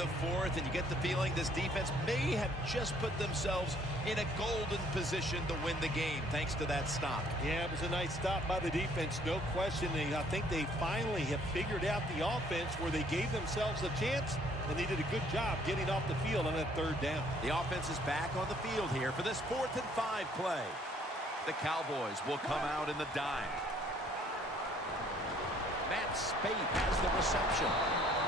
the fourth, and you get the feeling this defense may have just put themselves in a golden position to win the game thanks to that stop. Yeah, it was a nice stop by the defense, no question. I think they finally have figured out the offense where they gave themselves a chance, and they did a good job getting off the field on that third down. The offense is back on the field here for this 4th and 5 play. The Cowboys will come out in the dime. Matt Spate has the reception.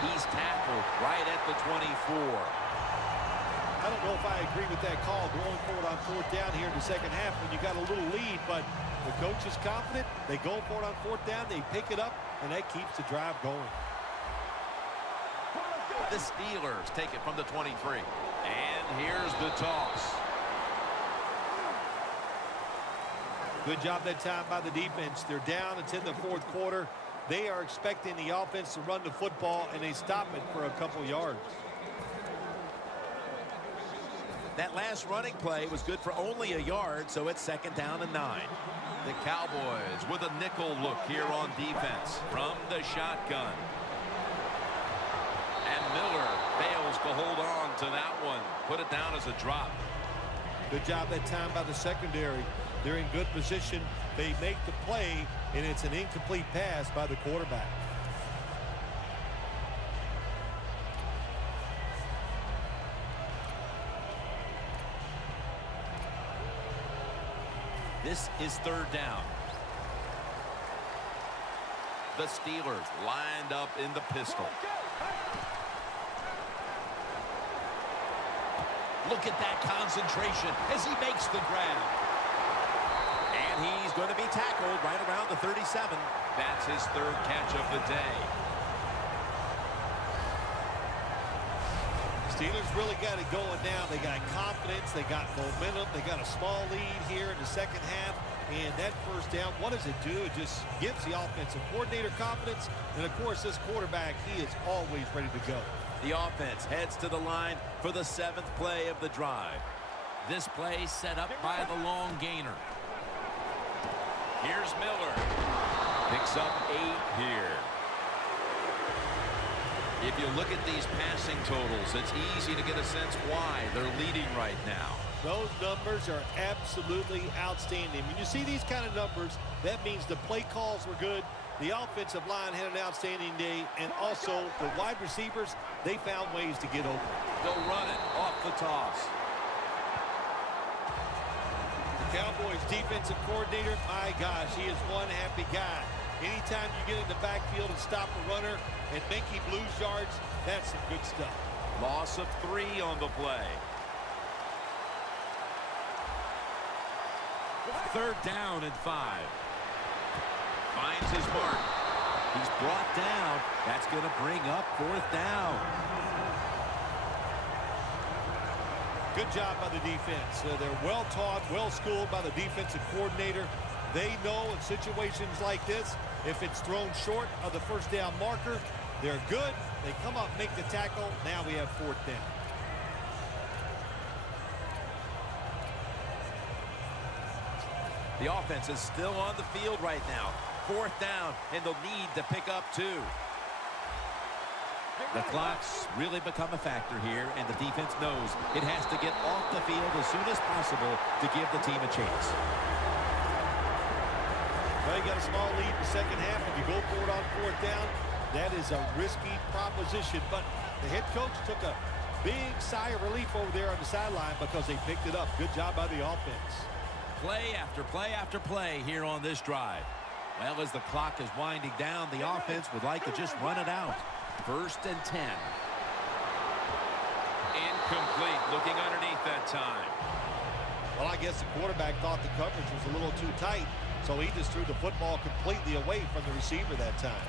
He's tackled right at the 24. I don't know if I agree with that call going forward on 4th down here in the second half when you got a little lead, but the coach is confident. They go for it on 4th down. They pick it up, and that keeps the drive going. The Steelers take it from the 23. And here's the toss. Good job that time by the defense. They're down. It's in the 4th quarter. They are expecting the offense to run the football, and they stop it for a couple yards. That last running play was good for only a yard, so it's 2nd down and 9. The Cowboys with a nickel look here on defense from the shotgun. And Miller fails to hold on to that one. Put it down as a drop. Good job that time by the secondary. They're in good position. They make the play, and it's an incomplete pass by the quarterback. This is 3rd down. The Steelers lined up in the pistol. Look at that concentration as he makes the grab. And he's going to be tackled right around the 37. That's his 3rd catch of the day. Steelers really got it going now. They got confidence. They got momentum. They got a small lead here in the second half. And that 1st down, what does it do? It just gives the offensive coordinator confidence. And, of course, this quarterback, he is always ready to go. The offense heads to the line for the 7th play of the drive. This play set up by the long gainer. Here's Miller. Picks up 8 here. If you look at these passing totals, it's easy to get a sense why they're leading right now. Those numbers are absolutely outstanding. When you see these kind of numbers, that means the play calls were good. The offensive line had an outstanding day, and also the wide receivers, they found ways to get open. They'll run it off the toss. The Cowboys defensive coordinator, my gosh, he is one happy guy. Anytime you get in the backfield and stop a runner and make him lose yards, that's some good stuff. Loss of 3 on the play. 3rd down and 5. Finds his mark. He's brought down. That's going to bring up 4th down. Good job by the defense. They're well taught, well schooled by the defensive coordinator. They know in situations like this, if it's thrown short of the 1st down marker, they're good. They come up, make the tackle. Now we have 4th down. The offense is still on the field right now. 4th down, and they'll need to pick up 2. The clock's really become a factor here, and the defense knows it has to get off the field as soon as possible to give the team a chance. Well, you got a small lead in the second half. If you go for it on 4th down, that is a risky proposition. But the head coach took a big sigh of relief over there on the sideline because they picked it up. Good job by the offense. Play after play after play here on this drive. Well, as the clock is winding down, the offense would like to just run it out. 1st and 10. Incomplete. Looking underneath that time. Well, I guess the quarterback thought the coverage was a little too tight, so he just threw the football completely away from the receiver that time.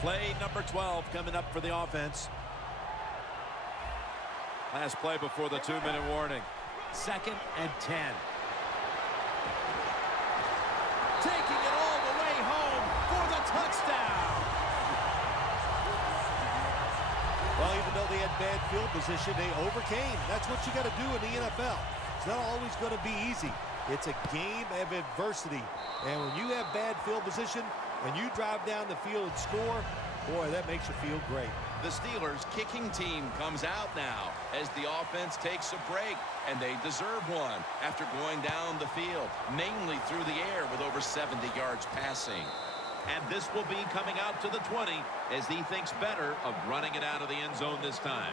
Play number 12 coming up for the offense. Last play before the 2-minute warning. 2nd and 10. Taking it all the way home for the touchdown. Well, even though they had bad field position, they overcame. That's what you got to do in the NFL. It's not always going to be easy. It's a game of adversity. And when you have bad field position and you drive down the field and score, boy, that makes you feel great. The Steelers' kicking team comes out now as the offense takes a break, and they deserve one after going down the field, mainly through the air with over 70 yards passing. And this will be coming out to the 20 as he thinks better of running it out of the end zone this time.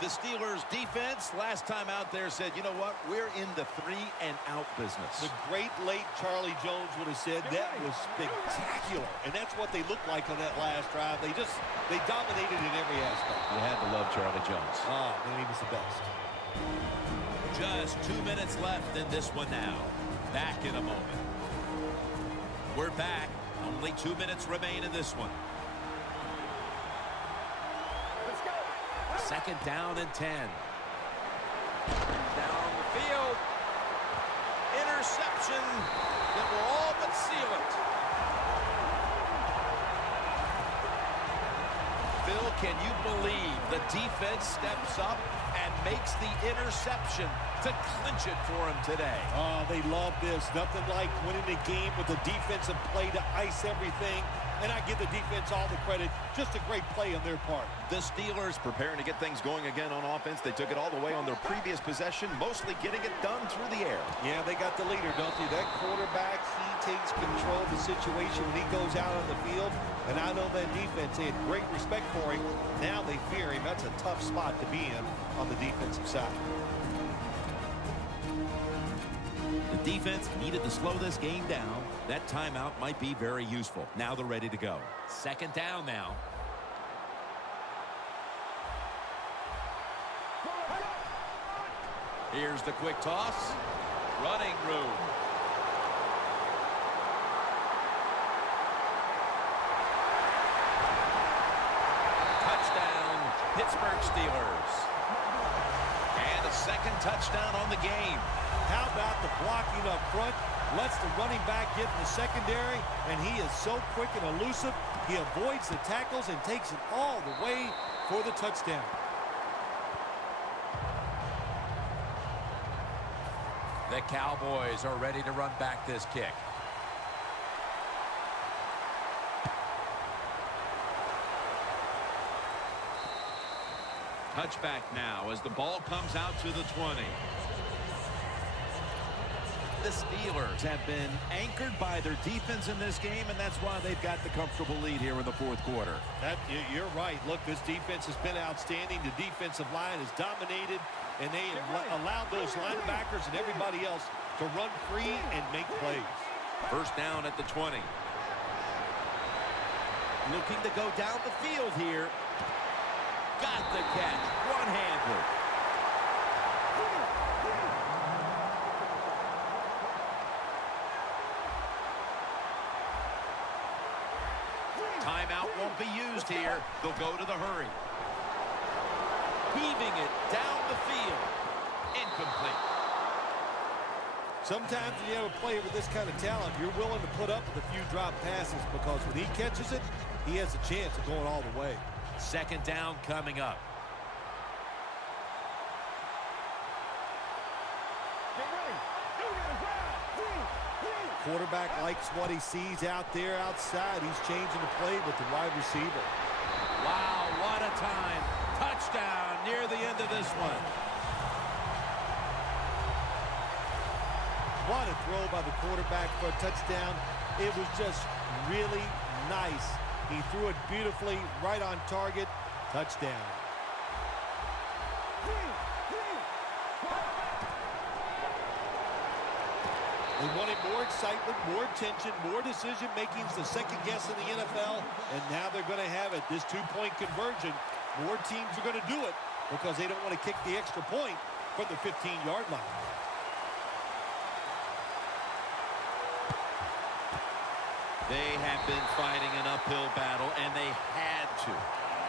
The Steelers' defense last time out there said, you know what, we're in the 3-and-out business. The great late Charlie Jones would have said that was spectacular. And that's what they looked like on that last drive. They dominated in every aspect. You had to love Charlie Jones. Oh, man, he was the best. Just 2 minutes left in this one now. Back in a moment. We're back. Only 2 minutes remain in this one. Second down and 10. Down the field. Interception that will all but seal it. Phil, can you believe the defense steps up and makes the interception to clinch it for him today? Oh, they love this. Nothing like winning a game with a defensive play to ice everything. And I give the defense all the credit. Just a great play on their part. The Steelers preparing to get things going again on offense. They took it all the way on their previous possession, mostly getting it done through the air. Yeah, they got the leader, don't they? That quarterback, he takes control of the situation when he goes out on the field. And I know that defense, they had great respect for him. Now they fear him. That's a tough spot to be in on the defensive side. The defense needed to slow this game down. That timeout might be very useful. Now they're ready to go. Second down now. Here's the quick toss. Running room. Touchdown, Pittsburgh Steelers. And a second touchdown on the game. How about the blocking up front? Lets the running back get in the secondary, and he is so quick and elusive. He avoids the tackles and takes it all the way for the touchdown. The Cowboys are ready to run back this kick. Touchback now as the ball comes out to the 20. The Steelers have been anchored by their defense in this game, and that's why they've got the comfortable lead here in the fourth quarter. You're right. Look, this defense has been outstanding. The defensive line has dominated, and they have allowed those linebackers and everybody else to run free and make plays. First down at the 20. Looking to go down the field here. Got the catch. One-handed. Timeout won't be used here. They'll go to the hurry. Heaving it down the field. Incomplete. Sometimes when you have a player with this kind of talent, you're willing to put up with a few drop passes because when he catches it, he has a chance of going all the way. Second down coming up. Quarterback likes what he sees out there outside. He's changing the play with the wide receiver. Wow, what a time. Touchdown near the end of this one. What a throw by the quarterback for a touchdown. It was just really nice. He threw it beautifully, right on target. Touchdown. They wanted more excitement, more tension, more decision-making. It's the second guess in the NFL, and now they're going to have it. This two-point conversion, more teams are going to do it because they don't want to kick the extra point from the 15-yard line. They have been fighting an uphill battle, and they had to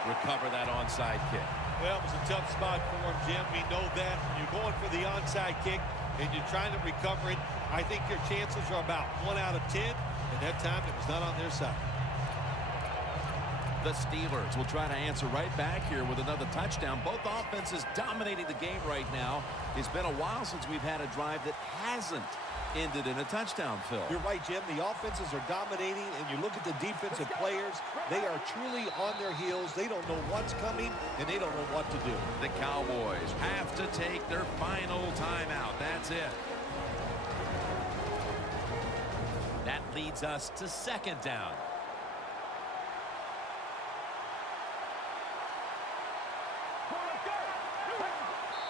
recover that onside kick. Well, it was a tough spot for him, Jim. We know that. When you're going for the onside kick and you're trying to recover it, I think your chances are about 1 out of 10, and that time it was not on their side. The Steelers will try to answer right back here with another touchdown. Both offenses dominating the game right now. It's been a while since we've had a drive that hasn't ended in a touchdown, Phil. You're right, Jim. The offenses are dominating, and you look at the defensive players, they are truly on their heels. They don't know what's coming, and they don't know what to do. The Cowboys have to take their final timeout. That's it. That leads us to second down.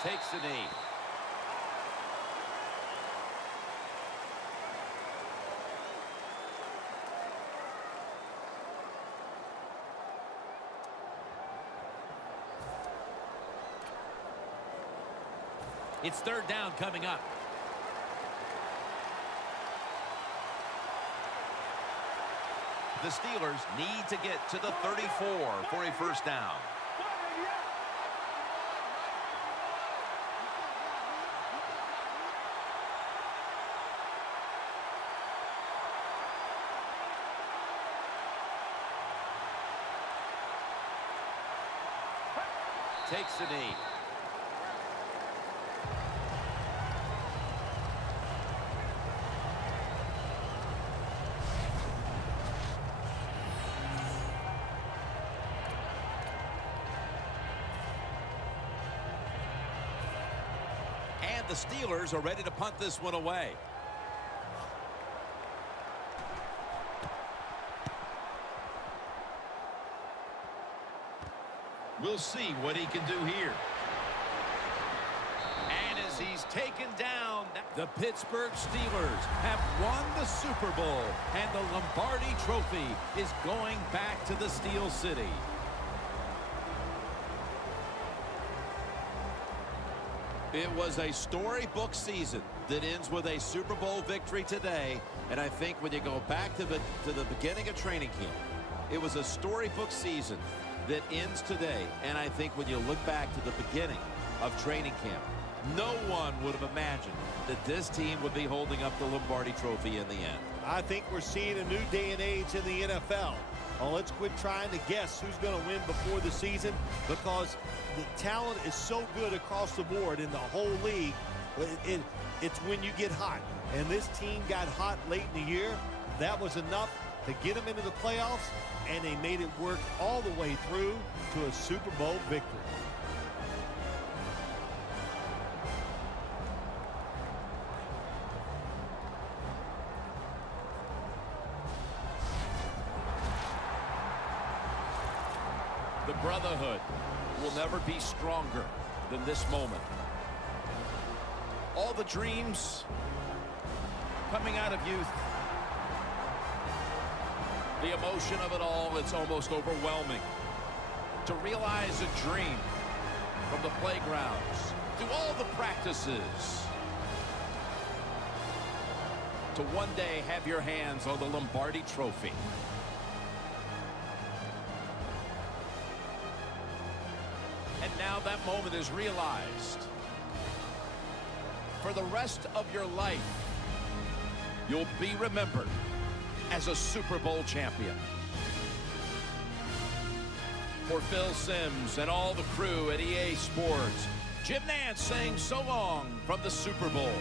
Takes the knee. It's third down coming up. The Steelers need to get to the 34 for a first down. Takes the knee. And the Steelers are ready to punt this one away. We'll see what he can do here. And as he's taken down, the Pittsburgh Steelers have won the Super Bowl, and the Lombardi Trophy is going back to the Steel City. It was a storybook season that ends with a Super Bowl victory today, and I think when you go back to the beginning of training camp, it was a storybook season that ends today, and I think when you look back to the beginning of training camp, no one would have imagined that this team would be holding up the Lombardi Trophy in the end. I think we're seeing a new day and age in the NFL. Well, let's quit trying to guess who's going to win before the season, because the talent is so good across the board in the whole league. It's when you get hot, and this team got hot late in the year. That was enough to get them into the playoffs, and they made it work all the way through to a Super Bowl victory. The brotherhood will never be stronger than this moment. All the dreams coming out of youth. The emotion of it all, it's almost overwhelming. To realize a dream from the playgrounds, through all the practices, to one day have your hands on the Lombardi Trophy. And now that moment is realized. For the rest of your life, you'll be remembered as a Super Bowl champion. For Phil Simms and all the crew at EA Sports, Jim Nantz saying so long from the Super Bowl.